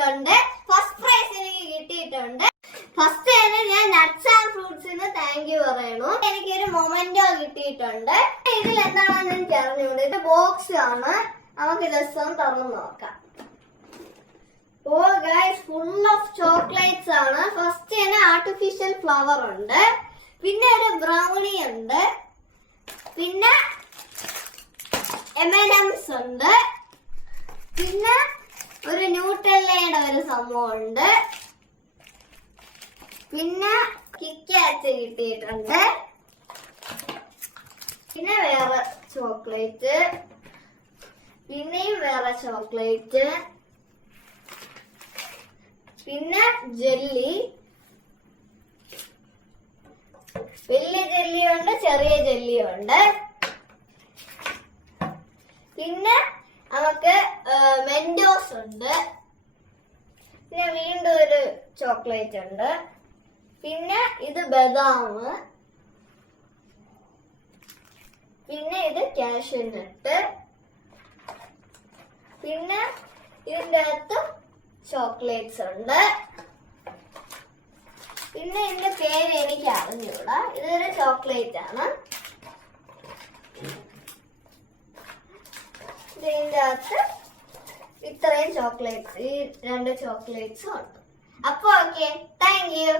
കിട്ടിയിട്ടുണ്ട്. First prize എനിക്ക് കിട്ടിയിട്ടുണ്ട്. ഫസ്റ്റ് തന്നെ ഞാൻ നട്ട്സ് ആൻഡ് ഫ്രൂട്ട്സിന് താങ്ക് യു പറയണു. എനിക്കൊരു മൊമെന്റോ കിട്ടിയിട്ടുണ്ട്. ഇതിൽ എന്താണെന്ന് എനിക്ക് അറിഞ്ഞുകൊണ്ട് ഇത് ബോക്സ് ആണ്. നമുക്ക് ജസ്റ്റ് തുറന്ന് നോക്കാം. ഓ ഗൈസ്, ഫുൾ ഓഫ് ചോക്ലേറ്റ്സ് ആണ്. ഫസ്റ്റ് തന്നെ ആർട്ടിഫിഷ്യൽ ഫ്ലവർ ഉണ്ട്, പിന്നെ ഒരു ബ്രൗണി ഉണ്ട്, പിന്നെ M&M's ഉണ്ട്, പിന്നെ ഒരു ന്യൂട്രല്ലയുടെ ഒരു സംഭവം ഉണ്ട്, പിന്നെ കിറ്റ്കാറ്റ് കിട്ടിയിട്ടുണ്ട്, പിന്നെ വേറെ ചോക്ലേറ്റ്, പിന്നെയും വേറെ ചോക്ലേറ്റ്, പിന്നെ ജെല്ലി. വലിയ ജെല്ലിയുണ്ട്, ചെറിയ ജെല്ലിയുണ്ട്. പിന്നെ നമുക്ക് മെൻഡോസ് ഉണ്ട്, പിന്നെ വീണ്ടും ഒരു ചോക്ലേറ്റ് ഉണ്ട്, പിന്നെ ഇത് ബദാം, പിന്നെ ഇത് കാഷ്യൂനട്ട്, പിന്നെ ഇതിൻ്റെ അകത്ത് ചോക്ലേറ്റ്സ് ഉണ്ട്. പിന്നെ ഇതിന്റെ പേര് എനിക്ക് അറിഞ്ഞൂടാ. ഇതൊരു ചോക്ലേറ്റ് ആണ്. ഇതിന്റെ അകത്ത് ഇത്രയും ചോക്ലേറ്റ്സ്, ഈ 2 ചോക്ലേറ്റ്സും ഉണ്ട്. അപ്പൊ ഓക്കെ, താങ്ക് യു.